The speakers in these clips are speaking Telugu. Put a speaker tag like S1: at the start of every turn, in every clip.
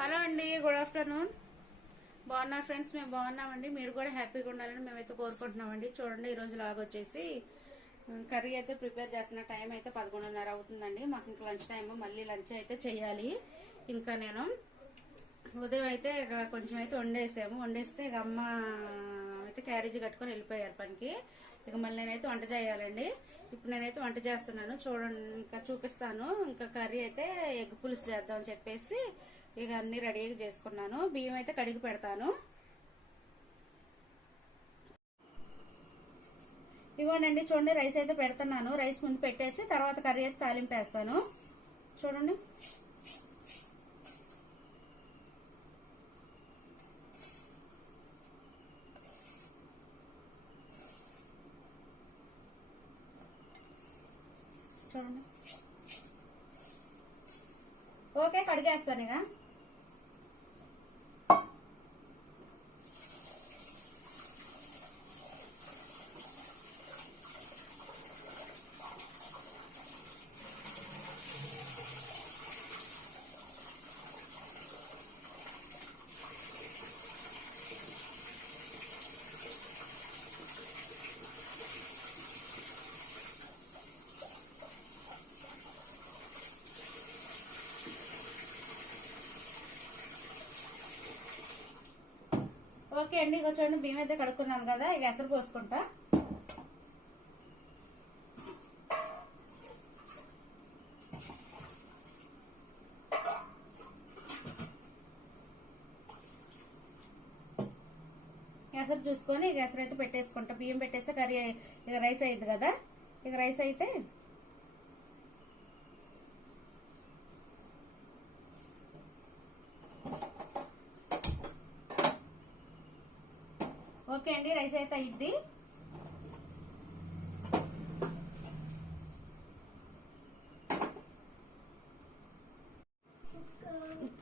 S1: హలో అండి గుడ్ ఆఫ్టర్నూన్ బాగున్నారు ఫ్రెండ్స్ మేము బాగున్నామండి. మీరు కూడా హ్యాపీగా ఉండాలని మేమైతే కోరుకుంటున్నామండి. చూడండి ఈరోజు లాగా వచ్చేసి కర్రీ అయితే ప్రిపేర్ చేస్తున్న టైం అయితే పదకొండున్నర అవుతుందండి. మాకు ఇంకా లంచ్ టైం మళ్ళీ లంచ్ అయితే చేయాలి. ఇంకా నేను ఉదయం అయితే ఇక కొంచెం అయితే వండేసాము. వండేస్తే ఇక అమ్మ అయితే క్యారేజీ కట్టుకొని వెళ్ళిపోయారు పనికి. ఇక మళ్ళీ నేనైతే వంట చేయాలండి. ఇప్పుడు నేనైతే వంట చేస్తున్నాను. చూడండి ఇంకా చూపిస్తాను. ఇంకా కర్రీ అయితే ఎగ్ పులుసు చేద్దాం అని చెప్పేసి ఇక అన్ని రెడీగా చేసుకున్నాను. బియ్యం అయితే కడిగి పెడతాను. ఇవ్వండి చూడండి రైస్ అయితే పెడుతున్నాను. రైస్ ముందు పెట్టేసి తర్వాత కర్రీ అయితే తాలింపు వేస్తాను చూడండి. చూడండి. ఓకే కడిగేస్తాను ఇక ఓకే అండి ఇక చూడండి బియ్యం అయితే కడుక్కున్నాను కదా ఇక ఎసరు పోసుకుంటా. ఎసరు చూసుకొని ఇక ఎసరు అయితే పెట్టేసుకుంటా. బియ్యం పెట్టేస్తే కర్రీ ఇక రైస్ అయ్యింది కదా ఇక రైస్ అయితే ఓకే అండి రైస్ అయితే అయ్యిద్ది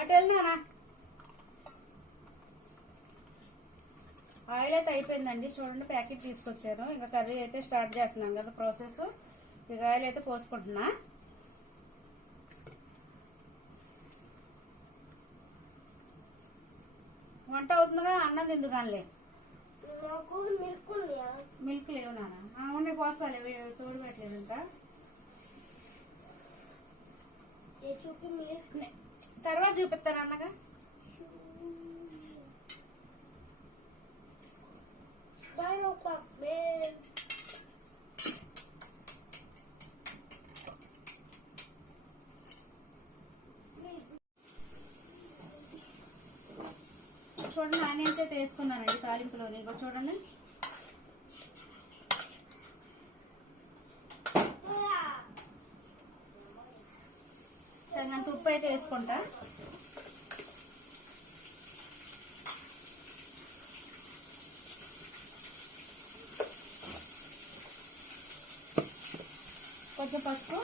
S1: అటు వెళ్ళినానా ఆయిల్ అయితే అయిపోయిందండి చూడండి ప్యాకెట్ తీసుకొచ్చాను. ఇంకా కర్రీ అయితే స్టార్ట్ చేస్తున్నాం కదా ప్రాసెస్. ఇక ఆయిల్ అయితే పోసుకుంటున్నా. వంట అవుతుందిగా అన్నం తిందుగానిలే. మిల్క్ లేవు నాన్న. ఉండే పోస్తాలే తోడు పెట్టలేదు ఇంకా. తర్వాత చూపిస్తాను అన్నగా? Nine o'clock, man. చూడండి ఆనియన్స్ అయితే వేసుకున్నానండి తాలింపులోని. ఇంకో చూడండి. తగినంత ఉప్పు అయితే వేసుకుంటా. కొంచెం పసుపు.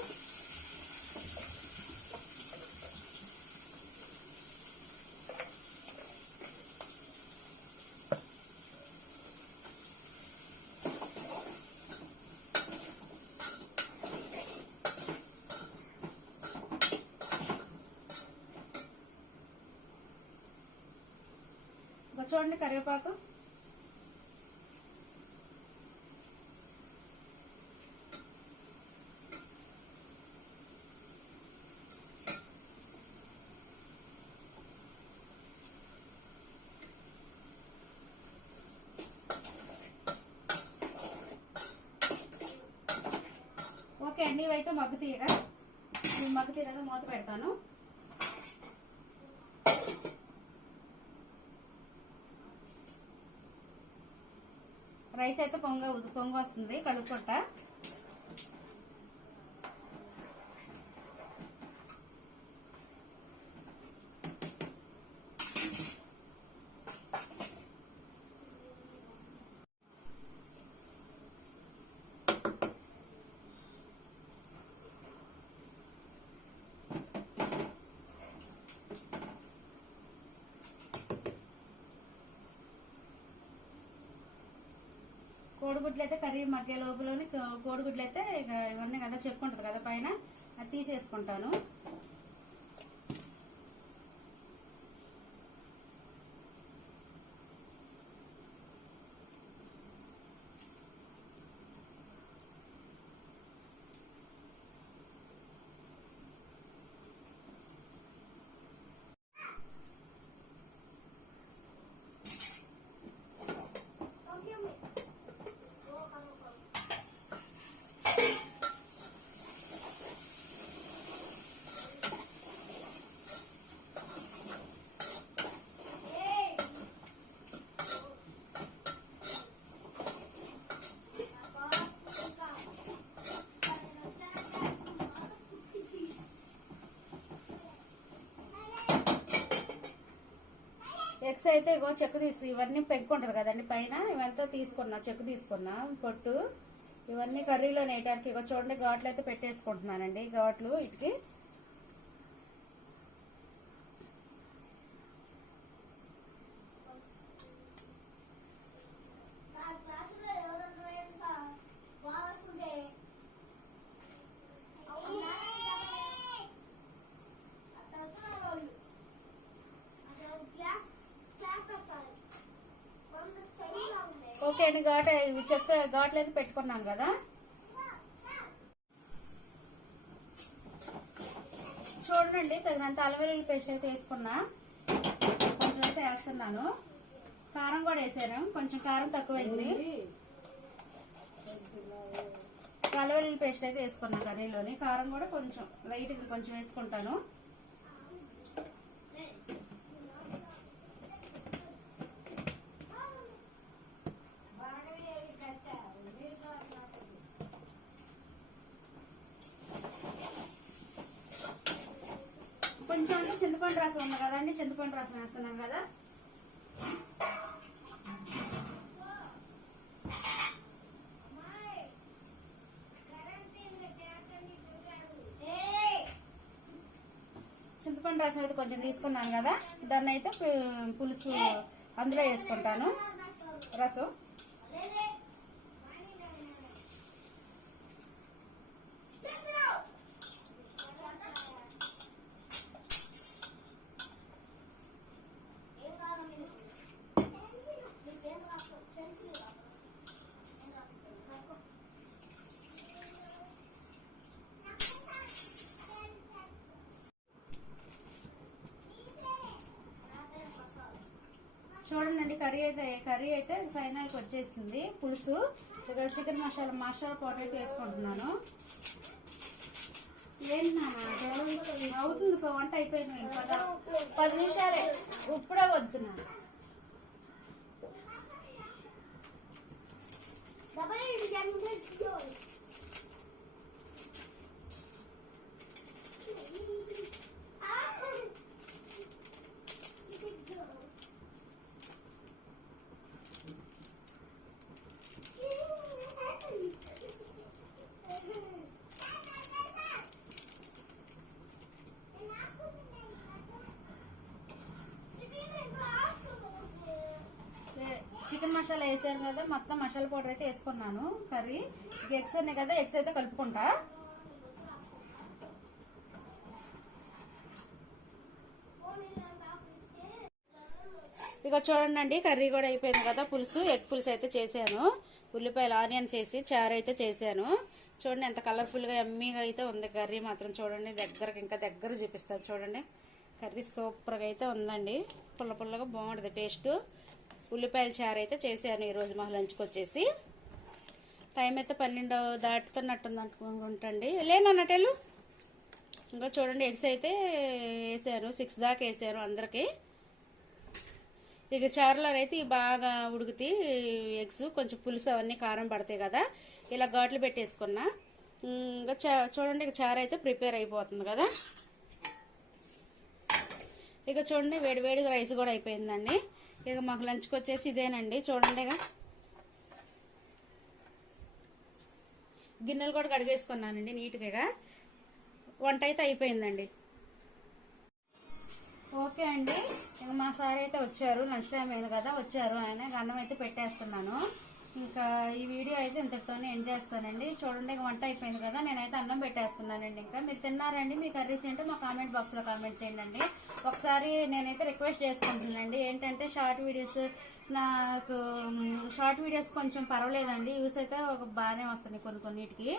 S1: చూడండి కరివేపాకు. ఓకే అండి ఇవైతే మగ్గు తీయగా మగ్గు తీయగా మూత పెడతాను. రైస్ అయితే పొంగ పొంగ వస్తుంది కడుక్కుంటా కోడిగుడ్లు అయితే కర్రీ మధ్య లోపలని కోడిగుడ్లు అయితే ఇక ఇవన్నీ కదా చెక్కు ఉంటుంది కదా పైన అది తీసేసుకుంటాను. ఎక్స్ అయితే ఇగో చెక్కు తీసి ఇవన్నీ పెంకుంటది కదండి పైన ఇవంతా తీసుకున్నా చెక్కు తీసుకున్నా పొట్టు ఇవన్నీ కర్రీలో నేయడానికి ఇగో చూడండి ఘాట్లు అయితే పెట్టేసుకుంటున్నానండి ఘాట్లు ఇటుకి. అన్ని ఘాట్ ఇవి చెక్క ఘాట్లు అయితే పెట్టుకున్నాను కదా. చూడండి తగినంత అలవెల్లు పేస్ట్ అయితే వేసుకున్నా. కొంచెం అయితే వేస్తున్నాను. కారం కూడా వేసాను. కొంచెం కారం తక్కువైంది. అల్లం పేస్ట్ అయితే వేసుకున్నా కర్రీలోని. కారం కూడా కొంచెం లైట్గా కొంచెం వేసుకుంటాను కొంచెం అంటే చింతపండు రసం ఉంది కదండి చింతపండు రసం వేస్తున్నాం కదా. చింతపండు రసం అయితే కొంచెం తీసుకున్నాను కదా దాన్ని అయితే పులుసు అందులో వేసుకుంటాను. రసం. చూడండి కర్రీ అయితే కర్రీ అయితే ఫైనల్కి వచ్చేసింది. పులుసు ఇక్కడ చికెన్ మసాలా మసాలా పౌడర్ వేసుకుంటున్నాను. అవుతుంది వంట అయిపోయింది ఇంకా. పది నిమిషాలే ఇప్పుడే వద్దున్నాను మసాలా వేసాను కదా మొత్తం మసాలా పౌడర్ అయితే వేసుకున్నాను. కర్రీ ఇది ఎగ్స్ ఉన్నాయి కదా ఎగ్స్ అయితే కలుపుకుంటా. ఇక చూడండి కర్రీ కూడా అయిపోయింది కదా పులుసు ఎగ్ పులుసు అయితే చేశాను. ఉల్లిపాయలు ఆనియన్స్ వేసి చారు అయితే చేశాను. చూడండి ఎంత కలర్ఫుల్గా ఎమ్మీగా అయితే ఉంది కర్రీ మాత్రం. చూడండి దగ్గరకు ఇంకా దగ్గర చూపిస్తాను. చూడండి కర్రీ సూపర్గా అయితే ఉందండి. పుల్ల పుల్లగా బాగుంటుంది టేస్ట్ ఉల్లిపాయల చారు అయితే చేశాను ఈరోజు మా లంచ్కి వచ్చేసి. టైం అయితే పన్నెండు దాటుతున్నట్టుంది అనుకుంటండి లేనన్నట్టేళ్ళు ఇంకా చూడండి ఎగ్స్ అయితే వేసాను సిక్స్ దాకా వేసాను అందరికీ. ఇక చారులో అయితే బాగా ఉడికితే ఎగ్స్ కొంచెం పులుసు అవన్నీ కారం పడతాయి కదా. ఇలా ఘాట్లు పెట్టేసుకున్నా. ఇంకా చా చూడండి ఇక చారు అయితే ప్రిపేర్ అయిపోతుంది కదా. ఇక చూడండి వేడివేడిగా రైస్ కూడా అయిపోయిందండి. ఇక మాకు లంచ్కి వచ్చేసి ఇదేనండి. చూడండి ఇక. గిన్నెలు కూడా కడిగేసుకున్నానండి నీట్గా ఇక. వంట అయితే అయిపోయిందండి. ఓకే అండి. ఇక మా సార్ అయితే వచ్చారు. లంచ్ టైం అయింది కదా వచ్చారు. ఆయన అన్నం అయితే పెట్టేస్తున్నాను. ఇంకా ఈ వీడియో అయితే ఇంతటితోనే ఎండ్ చేస్తానండి. చూడండి వంట అయిపోయింది కదా నేనైతే అన్నం పెట్టేస్తున్నానండి ఇంకా. మీరు తిన్నారండి మీ కర్రీస్ ఏంటో మా కామెంట్ బాక్స్లో కామెంట్ చేయండి ఒకసారి నేనైతే రిక్వెస్ట్ చేసుకుంటున్నానండి ఏంటంటే షార్ట్ వీడియోస్ నాకు షార్ట్ వీడియోస్ కొంచెం పర్వాలేదండి. యూస్ అయితే ఒక బాగానే వస్తున్నాయి కొన్ని కొన్నిటికి.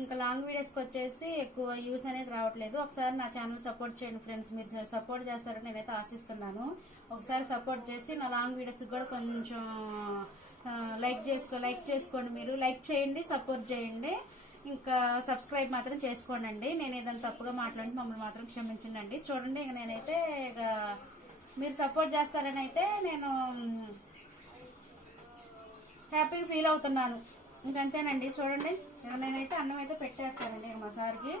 S1: ఇంకా లాంగ్ వీడియోస్కి వచ్చేసి ఎక్కువ యూస్ అనేది రావట్లేదు. ఒకసారి నా ఛానల్ సపోర్ట్ చేయండి ఫ్రెండ్స్ మీరు సపోర్ట్ చేస్తారని నేనైతే ఆశిస్తున్నాను. ఒకసారి సపోర్ట్ చేసి నా లాంగ్ వీడియోస్కి కూడా కొంచెం లైక్ చేసుకో లైక్ చేసుకోండి మీరు. లైక్ చేయండి సపోర్ట్ చేయండి. ఇంకా సబ్స్క్రైబ్ మాత్రం చేసుకోండి నేను ఏదైనా తప్పుగా మాట్లాడి మమ్మల్ని మాత్రం క్షమించండి అండి చూడండి ఇక నేనైతే ఇక మీరు సపోర్ట్ చేస్తారని అయితే నేను హ్యాపీగా ఫీల్ అవుతున్నాను. ఇంకంతేనండి. చూడండి ఇక నేనైతే అన్నం అయితే పెట్టేస్తానండి మా సార్కి.